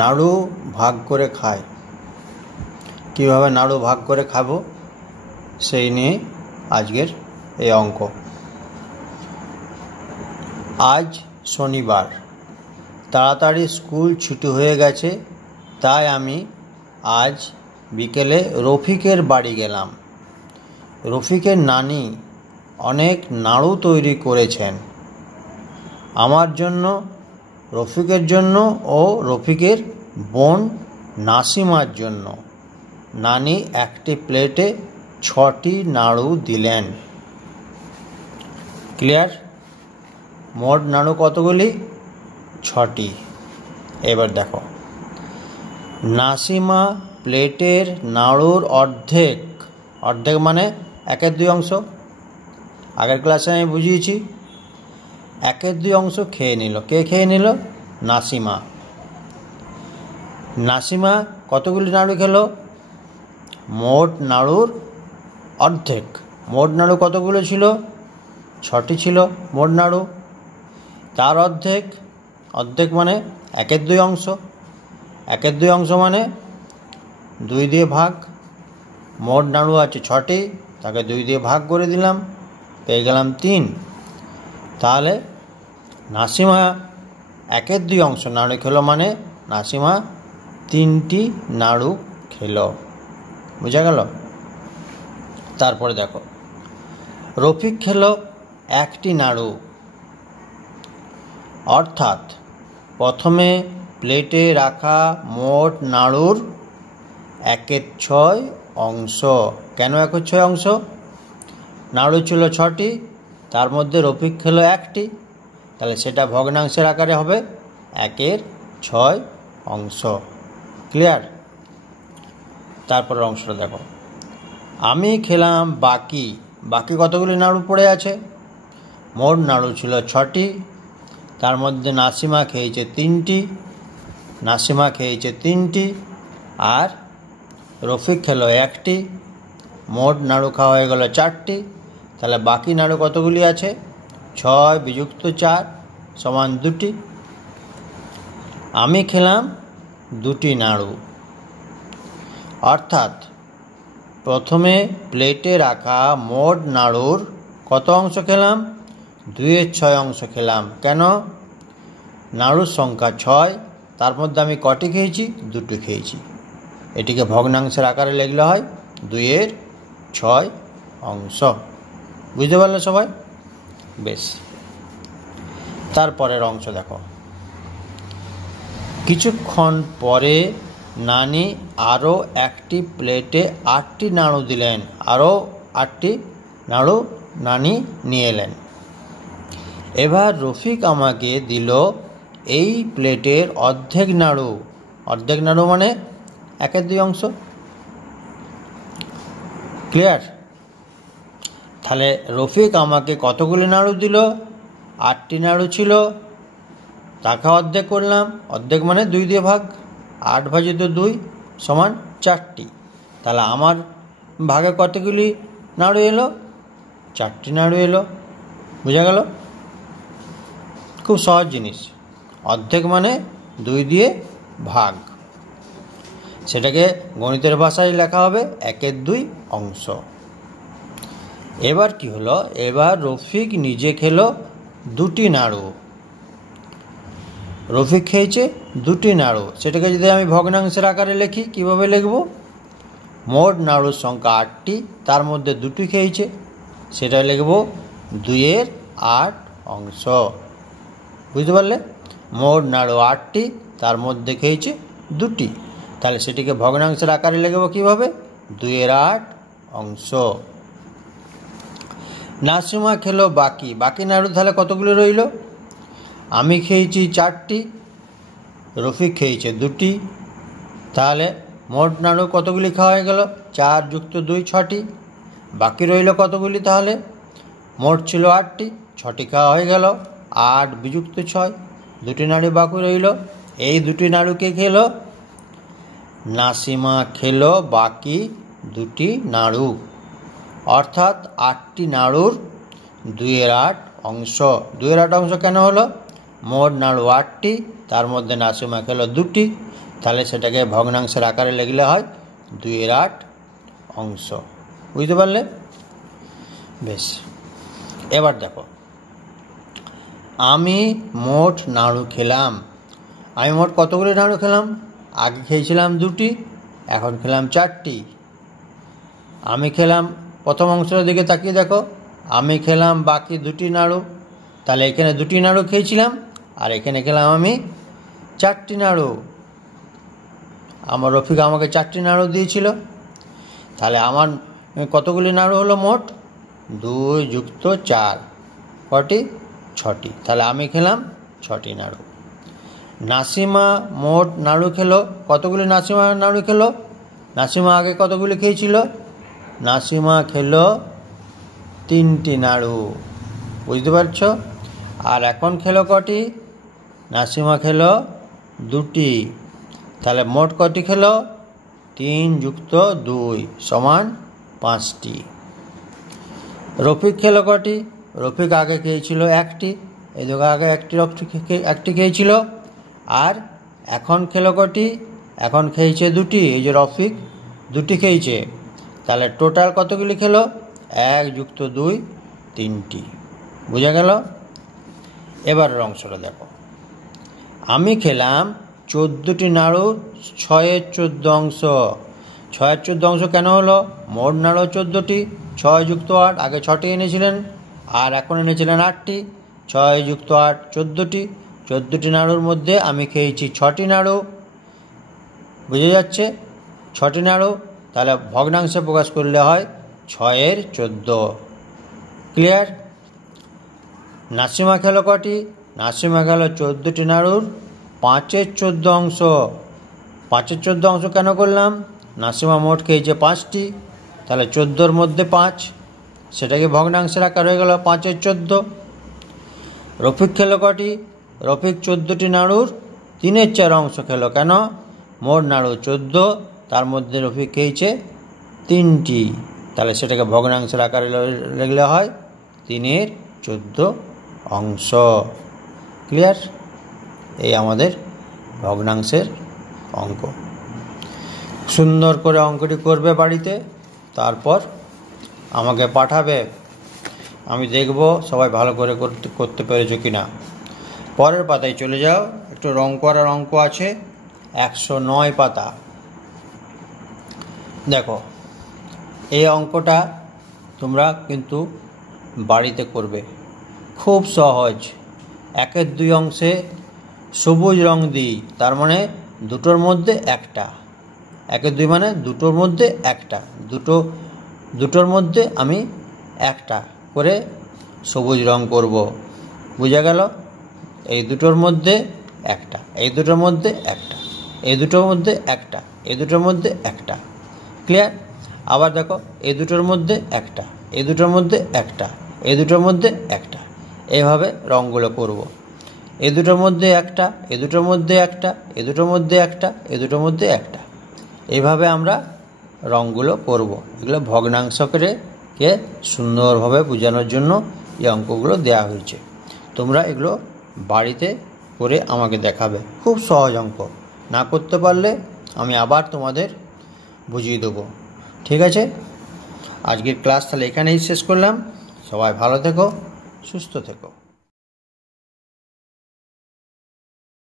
নাড়ু ভাগ করে খায়। কীভাবে নাড়ু ভাগ করে খাবো সেই নিয়ে আজকের এই অঙ্ক। আজ শনিবার, তাড়াতাড়ি স্কুল ছুটি হয়ে গেছে, তাই আমি আজ বিকেলে রফিকের বাড়ি গেলাম। রফিকের নানি অনেক নাড়ু তৈরি করেছেন আমার জন্য, রফিকের জন্য ও রফিকের বোন নাসিমার জন্য। নানি একটি প্লেটে 6টি নাড়ু দিলেন। ক্লিয়ার? মোট নাড়ু কতগুলি? 6টি। এবার দেখো, নাসিমা প্লেটের নাড়ুর অর্ধেক, অর্ধেক মানে 1/2 অংশ, আগের ক্লাসে আমি বুঝিয়েছি। 1/2 অংশ খেয়ে নিল। কে খেয়ে নিল? নাসিমা। নাসিমা কতগুলি নাড়ু খেলো? মোট নাড়ুর অর্ধেক। মোট নাড়ু কতগুলো ছিল? 6টি ছিল মোট নাড়ু। তার অর্ধেক, অর্ধেক মানে 1/2 অংশ। 1/2 অংশ মানে 2 দিয়ে ভাগ। মোট নাড়ু আছে 6টি, তাকে 2 দিয়ে ভাগ করে দিলাম, পেয়ে গেলাম 3। তাহলে নাসিমা 1/2 অংশ নাড়ু খেলো, মানে নাসিমা 3টি নাড়ু খেলো। বুঝা গেল? তারপরে দেখো, রফিক খেলো 1টি নাড়ু, অর্থাৎ প্রথমে প্লেটে রাখা মোট নাড়ুর 1/6 অংশ। কেন 1/6 অংশ? নাড়ু ছিল 6টি, তার মধ্যে রফিক খেলো 1টি, তাহলে সেটা ভগ্নাংশের আকারে হবে 1/6 অংশ। ক্লিয়ার? তারপরের অংশটা দেখো, আমি খেলাম বাকি। বাকি কতগুলি নাড়ু পড়ে আছে? মোট নাড়ু ছিল 6টি, তার মধ্যে নাসিমা খেয়েছে 3টি, নাসিমা খেয়েছে 3টি, আর রফিক খেলো 1টি। মোট নাড়ু খাওয়া হয়ে গেল 4টি। তাহলে বাকি নাড়ু কতগুলি আছে? 6 বিযুক্ত 4 সমান 2টি। আমি খেলাম 2টি নাড়ু, অর্থাৎ প্রথমে প্লেটে রাখা মোট নাড়ুর কত অংশ খেলাম? 2/6 অংশ খেলাম। কেন? নাড়ুর সংখ্যা 6, তার মধ্যে আমি কটি খেয়েছি? 2টি খেয়েছি। এটিকে ভগ্নাংশের আকারে লিখলে হয় 2/6 অংশ। বুঝতে পারলে সবাই? বেশ। তারপরের অংশ দেখো, কিছুক্ষণ পরে নানি আরও একটি প্লেটে 8টি নাড়ু দিলেন। আরও 8টি নাড়ু নানি নিয়ে এলেন। এবার রফিক আমাকে দিল এই প্লেটের অর্ধেক নাড়ু। অর্ধেক নাড়ু মানে 1/2 অংশ। ক্লিয়ার? তাহলে রফিক আমাকে কতগুলি নাড়ু দিল? 8টি নাড়ু ছিল, তাকে অর্ধেক করলাম। অর্ধেক মানে 2 দিয়ে ভাগ। 8/2 সমান 4টি। তাহলে আমার ভাগে কতগুলি নাড়ু এলো? 4টি নাড়ু এলো। বুঝা গেল? খুব সহজ জিনিস। অর্ধেক মানে 2 দিয়ে ভাগ, সেটাকে গণিতের ভাষায় লেখা হবে 1/2 অংশ। এবার কি হলো? এবার রফিক নিজে খেলো 2টি নাড়ু। রফিক খেয়েছে 2টি নাড়ু, সেটাকে যদি আমি ভগ্নাংশের আকারে লিখি, কীভাবে লিখব? মোট নাড়ুর সংখ্যা 8টি, তার মধ্যে 2টি খেয়েছে, সেটা লিখব 2/8 অংশ। বুঝতে পারলে? মোট নাড়ু 8টি, তার মধ্যে খেয়েছে 2টি, তাহলে সেটিকে ভগ্নাংশের আকারে লিখব কীভাবে? 2/8 অংশ। নাসিমা খেলো বাকি। বাকি নাড়ু তাহলে কতগুলো রইল? আমি খেয়েছি 4টি, রফিক খেয়েছে 2টি, তাহলে মোট নাড়ু কতগুলি খাওয়া হয়ে গেল? 4 + 2 6টি। বাকি রইল কতগুলি? তাহলে মোট ছিল 8টি, 6টি খাওয়া হয়ে গেল। 8 বিযুক্ত 6, 2টি নাড়ু বাকি রইল। এই 2টি নাড়ু কে খেলো? নাসিমা খেলো বাকি 2টি নাড়ু, অর্থাৎ 8টি নাড়ুর 2/8 অংশ। 2/8 অংশ কেন হলো? মোট নাড়ু 8টি, তার মধ্যে নাসিমা খেলো 2টি, তাহলে সেটাকে ভগ্নাংশের আকারে লিখলে হয় 2/8 অংশ। বুঝতে পারলে? বেশ, এবার দেখো, আমি মোট নাড়ু খেলাম। আমি মোট কতগুলি নাড়ু খেলাম? আগে খেয়েছিলাম 2টি, এখন খেলাম 4টি। আমি খেলাম, প্রথম অংশের দিকে তাকিয়ে দেখো, আমি খেলাম বাকি 2টি নাড়ু। তাহলে এখানে 2টি নাড়ু খেয়েছিলাম আর এখানে খেলাম আমি 4টি নাড়ু। আমার রফিক আমাকে 4টি নাড়ু দিয়েছিল। তাহলে আমার কতগুলি নাড়ু হলো মোট? 2 যুক্ত 4, কটি? 6টি। তাহলে আমি খেলাম 6টি নাড়ু। নাসিমা মোট নাড়ু খেলো। কতগুলি নাসিমা নাড়ু খেলো? নাসিমা আগে কতগুলি খেয়েছিল? নাসিমা খেলো 3টি নাড়ু। বুঝতে পারছো? আর এখন খেলো কটি? নাসিমা খেলো 2টি। তাহলে মোট কটি খেলো? 3 যুক্ত 2 সমান 5টি। রফিক খেলো কটি? রফিক আগে খেয়েছিল 1টি, এই দেখো আগে একটি খেয়েছিল। আর এখন খেলো কটি? এখন খেয়েছে 2টি, এই যে রফিক 2টি খেয়েছে। তাহলে টোটাল কতগুলি খেলো? 1 যুক্ত 2 3টি। বুঝা গেল? এবারের অংশটা দেখো, আমি খেলাম 14টি নাড়ুর 6-এর 14 অংশ। 6-এর 14 অংশ কেন হলো? মোট নাড়ু 14টি, 6 যুক্ত 8, আগে 6টি এনেছিলেন আর এখন এনেছিলেন 8টি। 6 যুক্ত 8 14টি। 14টি নাড়ুর মধ্যে আমি খেয়েছি 6টি নাড়ু। বুঝে যাচ্ছে? 6টি নাড়ু। তাহলে ভগ্নাংশে প্রকাশ করলে হয় 6-এর 14। ক্লিয়ার? নাসিমা খেলো কটি? নাসিমা খেলো 14টি নাড়ুর 5-এর 14 অংশ। 5-এর 14 অংশ কেন করলাম? নাসিমা মোট খেয়েছে 5টি, তাহলে 14-র মধ্যে 5, সেটাকে ভগ্নাংশের আকার হয়ে গেল 5-এর 14। রফিক খেলো কটি? রফিক 14টি নাড়ুর 3-এর 4 অংশ খেলো। কেন? মোট নাড়ু 14, তার মধ্যে রফিক খেয়েছে 3টি, তাহলে সেটাকে ভগ্নাংশের আকারে লিখলে হয় 3-এর 14 অংশ। ক্লিয়ার? এই আমাদের ভগ্নাংশের অঙ্ক। সুন্দর করে অঙ্কটি করবে বাড়িতে, তারপর আমাকে পাঠাবে, আমি দেখব সবাই ভালো করে করতে পেরেছো কিনা। পরের পাতায় চলে যাও, একটু রং করার অঙ্ক আছে, 109 পাতা। দেখো, এই অঙ্কটা তোমরা কিন্তু বাড়িতে করবে, খুব সহজ। 1-এর 2 অংশে সবুজ রং দিই, তার মানে দুটোর মধ্যে একটা। 1-এর 2 মানে দুটোর মধ্যে একটা, দুটোর মধ্যে আমি একটা করে সবুজ রং করব। বুঝা গেল? এই দুটোর মধ্যে একটা, এই দুটোর মধ্যে একটা, এই দুটোর মধ্যে একটা, এই দুটোর মধ্যে একটা। ক্লিয়ার? আবার দেখো, এই দুটোর মধ্যে একটা, এই দুটোর মধ্যে একটা, এই দুটোর মধ্যে একটা, এইভাবে রঙগুলো করব। এই দুটোর মধ্যে একটা, এই দুটোর মধ্যে একটা, এই দুটোর মধ্যে একটা, এই দুটোর মধ্যে একটা, এইভাবে আমরা রঙগুলো করব। এগুলো ভগ্নাংশকে সুন্দরভাবে বোঝানোর জন্য এই অঙ্কগুলো দেওয়া হয়েছে। তোমরা এগুলো বাড়িতে করে আমাকে দেখাবে, খুব সহজ অঙ্ক। না করতে পারলে আমি আবার তোমাদের বুঝিয়ে দেবো। ঠিক আছে? আজকের ক্লাস তাহলে এখানেই শেষ করলাম। সবাই ভালো থেকো, সুস্থ থেকো।